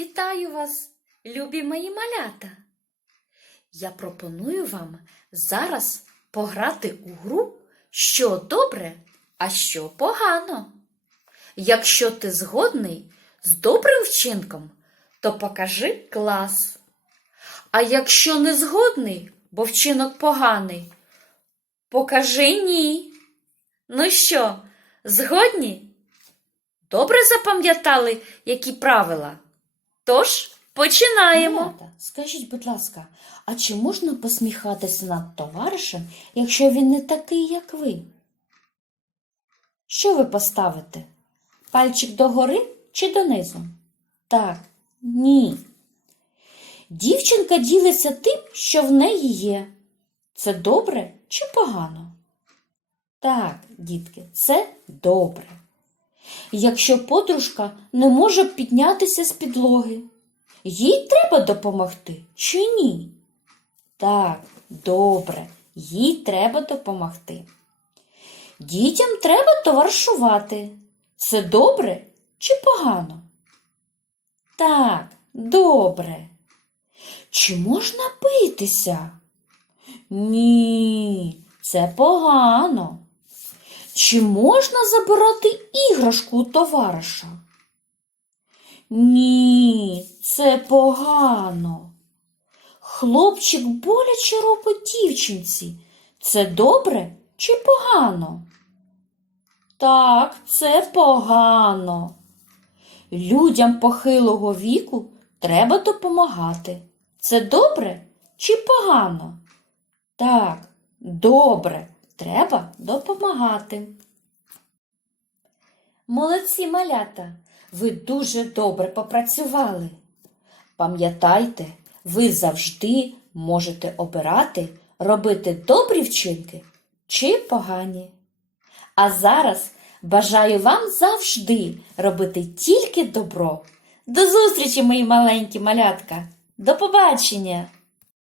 Вітаю вас, любі мої малята! Я пропоную вам зараз пограти у гру, що добре, а що погано. Якщо ти згодний з добрим вчинком, то покажи клас. А якщо не згодний, бо вчинок поганий, покажи ні. Ну що, згодні? Добре запам'ятали, які правила? Тож починаємо. Малята, скажіть, будь ласка, а чи можна посміхатися над товаришем, якщо він не такий, як ви? Що ви поставите? Пальчик догори чи донизу? Так, ні. Дівчинка ділиться тим, що в неї є. Це добре чи погано? Так, дітки, це добре. Якщо подружка не може піднятися з підлоги, їй треба допомогти чи ні? Так, добре, їй треба допомогти. Дітям треба товаришувати. Це добре чи погано? Так, добре. Чи можна битися? Ні, це погано. Чи можна забирати іграшку у товариша? Ні, це погано. Хлопчик боляче робить дівчинці. Це добре чи погано? Так, це погано. Людям похилого віку треба допомагати. Це добре чи погано? Так, добре, треба допомагати. Молодці малята, ви дуже добре попрацювали. Пам'ятайте, ви завжди можете обирати, робити добрі вчинки чи погані. А зараз бажаю вам завжди робити тільки добро. До зустрічі, мої маленькі малятка! До побачення!